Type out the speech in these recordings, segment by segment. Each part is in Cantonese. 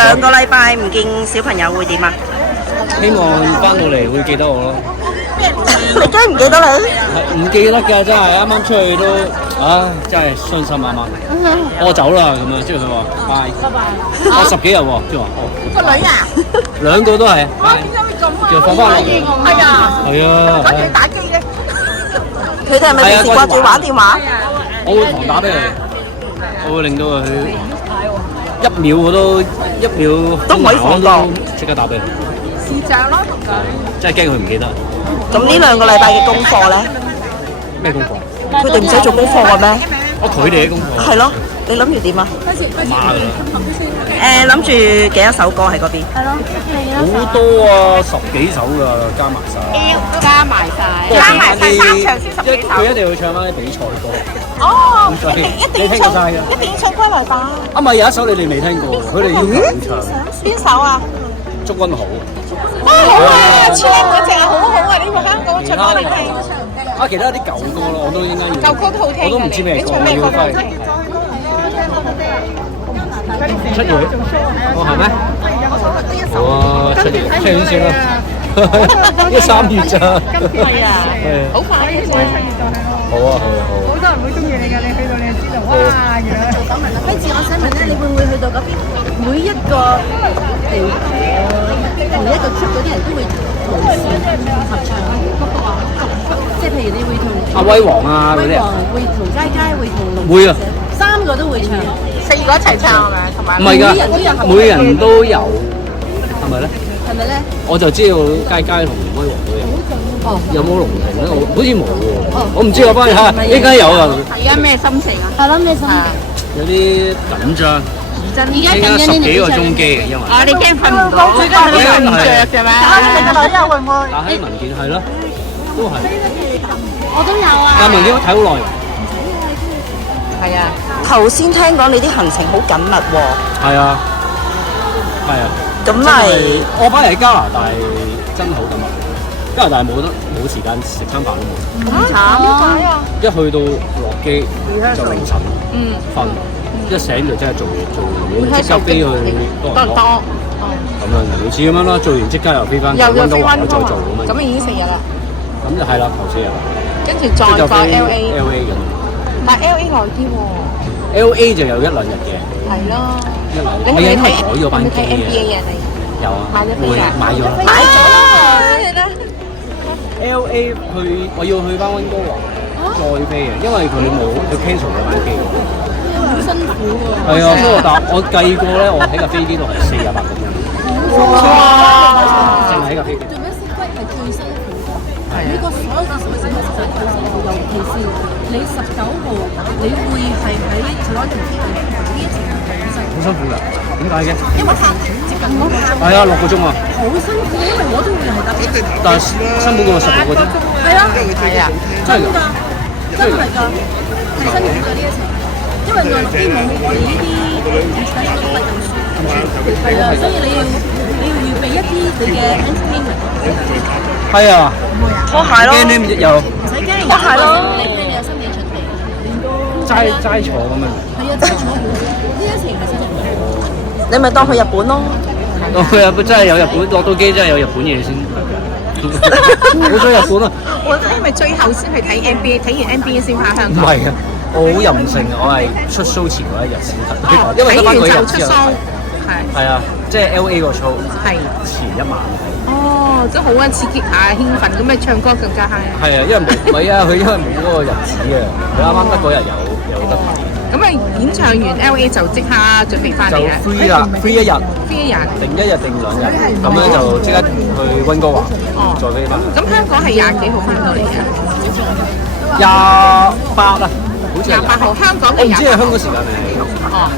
2個禮拜唔見小朋友會點啊？希望翻到嚟會記得我咯。你真係唔記得你？唔記得㗎，真係啱啱出去都，真係傷心啊嘛。我走啦咁樣，之後佢話拜，我10幾日喎，之後話個女啊， 2個都係，點解會咁啊？叫放翻落嚟。係啊，係啊，跟住打機咧，佢哋係咪平時掛住玩電話？我會狂打俾佢，我會令到佢1秒我都1秒都唔可以放過，即刻打俾佢。視像咯同佢。真係驚佢唔記得。咁呢2個禮拜嘅功課咧？咩功課？佢哋唔使做功課嘅咩？佢哋嘅功課。係咯，你諗住點啊？媽㗎啦。諗住幾多首歌喺嗰邊？好多啊，10幾首㗎，加埋晒。加埋晒3場先10幾首。佢一定要唱翻啲比賽歌。哦，一定要唱，一定要唱歸來吧。唔係有一首你哋未聽過，佢哋要求唱。邊首啊？祝君好。好啊，唱嗰隻好好啊！呢個香港唱歌嚟聽。其他啲舊歌咯，我都應該要。舊歌都好聽。我都唔知咩歌，你唱咩歌要翻。出月，係咩？哇，出月先啦，呢3月咋？係啊，好快嘅啫。好啊，好啊，好。好多人會中意你㗎，你去到你就知道，哇！原來做訪問啦。跟住我想問咧，你會唔會去到嗰邊？每一個出嗰啲人都會同時合唱，即係譬如你會同阿威王啊嗰啲啊，會同佳佳會同龍會啊，3個都會唱，4個一齊唱係咪？同埋唔係㗎，每人都有，係咪咧？係咪咧？我就知道佳佳同威王都有。哦，有冇龍庭咧？我好似冇喎。我唔知我翻去嚇，應該有啊。而家咩心情啊？係咯，咩心？有啲緊張。而依家10幾個鐘機嘅，因為。你驚瞓唔到？最緊係瞓唔着嘅咩？你個女又會唔會？打喺文件係咯，都係。我都有啊。但文件睇好耐。係啊。頭先聽講你啲行程好緊密喎。係啊，係啊。咁咪我反而喺加拿大真係好緊密。加拿大冇時間食餐飯都冇。慘啊！一去到落機就凌晨瞓，一醒就真係做嘢，即刻飛去多倫多。咁樣類似咁樣啦，做完即刻又飛翻溫哥華再做咁樣。咁已經4日啦。咁就係啦，頭4日。跟住再過 LA 咁。但 LA 耐啲喎。LA 就有1-2日嘅。係咯。1-2日。你係咪睇改咗班機 NBA 啊？你有啊。買咗飛啊？買咗啦。買咗啦。LA 我要去翻溫哥華再飛嘅，因為佢cancel 咗班機。好辛苦喎。係啊，所以我計過咧，我喺架飛機度係48個鐘。哇！淨係喺架飛機。做咩先龜係最辛苦嘅？美國所有嘅時間都最辛苦，尤其是你19號，你會係喺 Toronto 呢一程係好辛苦。好辛苦㗎，點解嘅？因為行接近6個鐘。係啊，6個鐘啊。好辛苦，因為我都會係搭。但係辛苦過16個鐘。係啊，係啊，真係㗎。真係㗎，係辛苦㗎呢一程，因為內陸機冇我哋呢啲international flight咁舒服。係啊，所以你要預備一啲你嘅 entertainment。係啊。拖鞋咯。驚你又唔使驚，拖鞋咯。你有心理準備。齋坐咁樣。係啊，齋坐好。呢一程係真係唔好。你咪當去日本咯。落去日本真係有日本，落到機真係有日本嘢先。好想日本啊！我因為最後先係睇 NBA，睇完 NBA 先翻香港。唔係啊，我好任性啊！我係出 show 前嗰1日先睇，因為得翻嗰日之後。係啊，即係 LA 個 show。係。前1晚睇。哦，真好啊，刺激下，興奮咁樣唱歌更加 high。係啊，因為唔係啊，佢因為冇嗰個日子啊，佢啱啱得嗰日有得睇。咁啊，演唱完 LA 就即刻準備翻嚟啊！就 free 啦，free 1日。free 1日。定1日定2日，咁樣就即刻去溫哥華，再飛翻。咁香港係20幾號翻到嚟嘅？28啊，好似28號，香港我唔知係香港時間定係哦，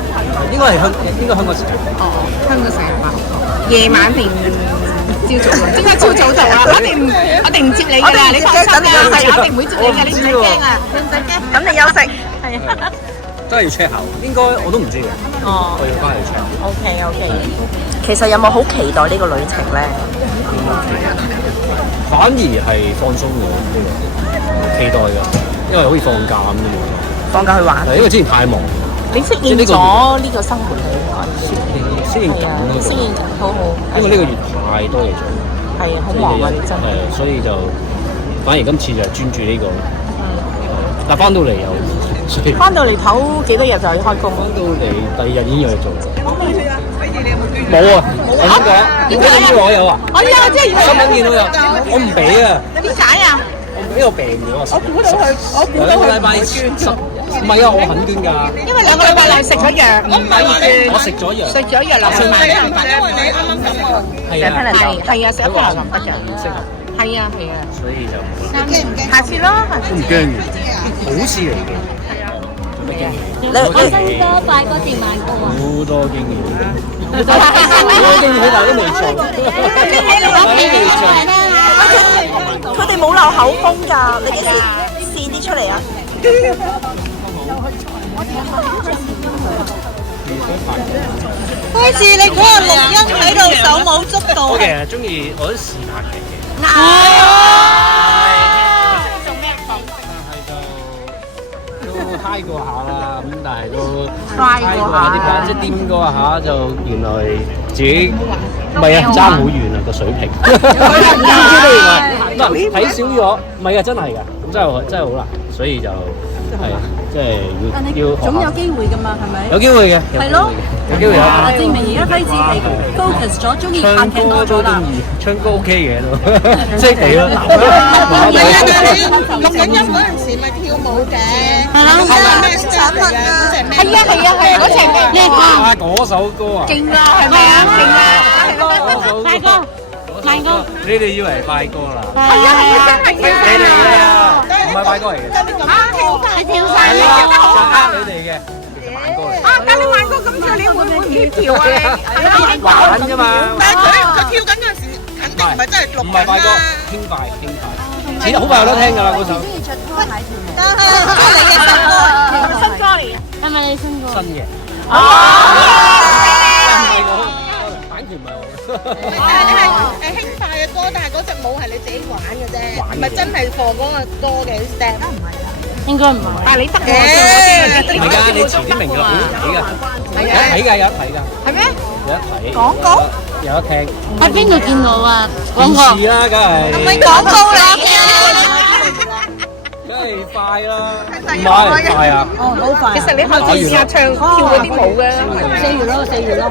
應該係香港時間。哦，香港時間8號，夜晚定朝早啊？即刻朝早做啦！我哋唔接你㗎啦，你放心啦，係我哋唔會接你㗎，你唔使驚啊，你唔使驚。咁你休息。係啊。真係要 check 下，應該我都唔知嘅。哦。我要翻去 check。OK。其實有冇好期待呢個旅程咧？反而係放鬆咗呢個，期待㗎，因為好似放假咁啫嘛。放假去玩。係因為之前太忙。你適應咗呢個生活嚟，適適應感嗰適應感好好。因為呢個月太多嘢做，係啊，好忙啊！你真係。所以就反而今次就專注呢個。但翻到嚟又，翻到嚟唞幾多日就要開工。翻到嚟第二日已經有嘢做。冇啊！我點解？點解我有啊？我有，即係新聞見到有，我唔俾啊！點解啊？我呢個病咗，我估到佢禮拜10，唔係啊，我肯捐㗎。因為2個禮拜內食咗藥，唔可以捐。我食咗藥，食咗藥流血慢，因為你啱啱感冒。係啊，係啊，食一批流唔得嘅。唔適合，係啊係啊，所以就下次咯，下次。都唔驚嘅，好事嚟嘅。做乜驚？我新哥快過前萬個啊！好多經驗，好多經驗，但係都未做，佢哋冇漏口風㗎，你幾時試啲出嚟啊？開始你嗰個錄音喺度手舞足蹈。我其實中意我啲視拍劇嘅。做咩工？但係都嗨過下啦，咁但係都嗨過下啲班，即係掂過下就原來自己唔係啊，爭好遠啊個水平。唔睇少咗，唔係啊，真係㗎，咁真係好難，所以就係啊，即係要總有機會㗎嘛，係咪？有機會嘅，係咯，有機會有。證明而家輝子係 focus 咗，中意拍劇多咗啦。唱歌 OK 嘅都，即係地咯。唔係啊，但係你錄緊音嗰陣時咪跳舞嘅。係啦，咩產品啊？係啊，嗰隻咩歌？啊，嗰首歌啊！勁啊，係咪啊？勁啊！快歌，慢歌，你哋以為係快歌啦？係啊，真係你哋啊，唔係快歌嚟嘅。跳晒係你跳得好啊，你哋嘅，其實慢歌嚟。但你慢歌咁跳，你會唔會協調啊？你玩啫嘛。但係佢跳緊嗰陣時，肯定唔係真係錄緊唔係快歌，啦。輕快，遲好快有得聽㗎啦嗰首。中意着拖鞋跳。你嘅新歌，新歌嚟嘅。係咪你新歌？新嘅。哦。唔係我，版權唔係我。係輕快嘅歌，但係嗰隻舞係你自己玩嘅啫，唔係真係放嗰個歌嘅 step。應該唔係。但係你得喎，唔係㗎，你遲啲明㗎啦，好睇㗎，有得睇㗎，係咩？有得睇。廣告？有得聽。喺邊度見到啊？廣告。電視啦，梗係。咪廣告嚟嘅。梗係快啦，唔係快啊！哦，好快。其實你可以試下唱跳嗰啲舞嘅。4月咯，4月咯。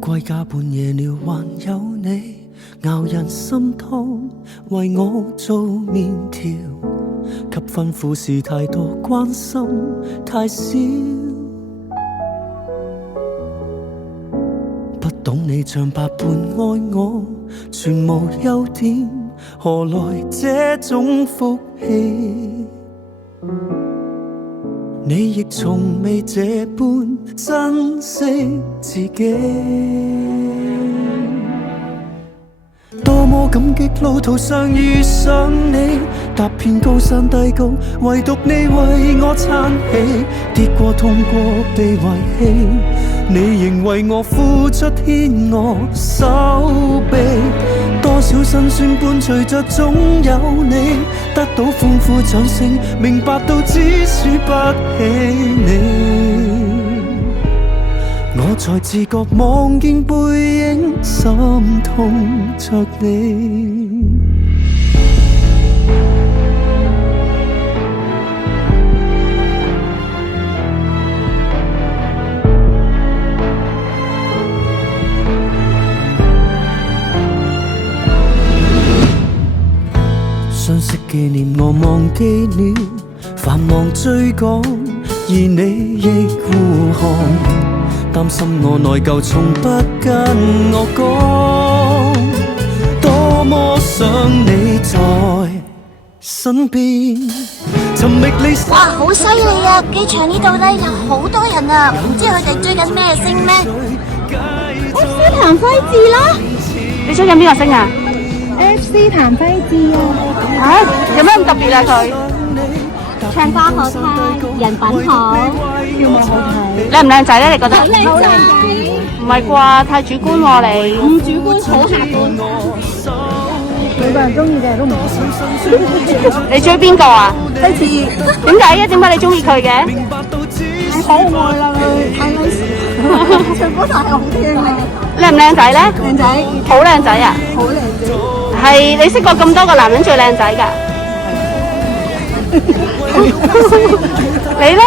歸家半夜了，還有你熬人心湯，為我做麵條，給吩咐事太多，關心太少。不懂你像百般愛我，全無優點，何來這種福氣？你亦從未這般珍惜自己，多麼感激路途上遇上你，踏遍高山低谷，唯獨你為我撐起，跌過痛過被遺棄，你仍為我付出牽我手臂，多少辛酸伴隨着總有你，得到歡呼掌聲，明白到只輸不起你，我才自覺望見背影，心痛着你。相識紀念我忘記了，繁忙追趕，而你亦護航，擔心我內疚，從不跟我講，多麼想你在身邊，尋覓你。哇，好犀利啊！機場呢度咧有好多人啊，唔知佢哋追緊咩星咩？FC 譚輝智啦，你追緊邊個星啊？ FC 譚輝智啊！嚇，有咩咁特別啊佢？唱歌好聽，人品好，跳舞好睇，靚唔靚仔咧？你覺得？好靚仔，唔係啩？太主觀喎你。唔主觀，好客觀。每個人中意嘅都唔同。你追邊個啊？好似點解啊？點解你中意佢嘅？太可愛啦佢，太 nice， 唱歌太好聽啦。靚唔靚仔咧？靚仔，好靚仔啊！好靚仔。係你識過咁多個男人最靚仔㗎？你咧？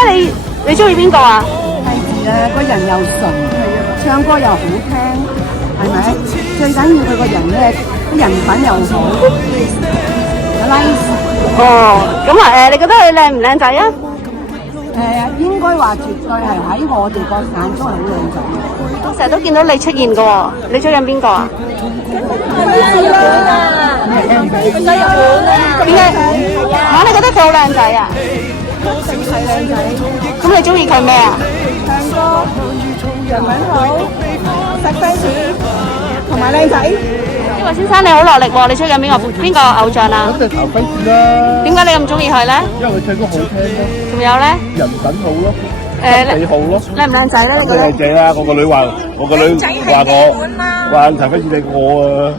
你中意邊個啊？係啊，個人又純，唱歌又好聽，係咪？最緊要佢個人咧，人品又好 ，nice。哦，咁啊你覺得佢靚唔靚仔啊？應該話絕對係喺我哋個眼中係好靚仔。成日都見到你出現㗎喎，你追緊邊個啊？點解？你覺得佢好靚仔啊？一定係靚仔。咁你中意佢咩啊？唱歌、人品好、食西錢，同埋靚仔。呢位先生你好落力喎，你追緊邊個偶像啊？咁就頭輝子啦。點解你咁中意佢咧？因為佢唱歌好聽咯。仲有咧？人品好咯。你好咯。靚唔靚仔咧？你覺得？靚仔啦！我個女話頭輝子你我啊。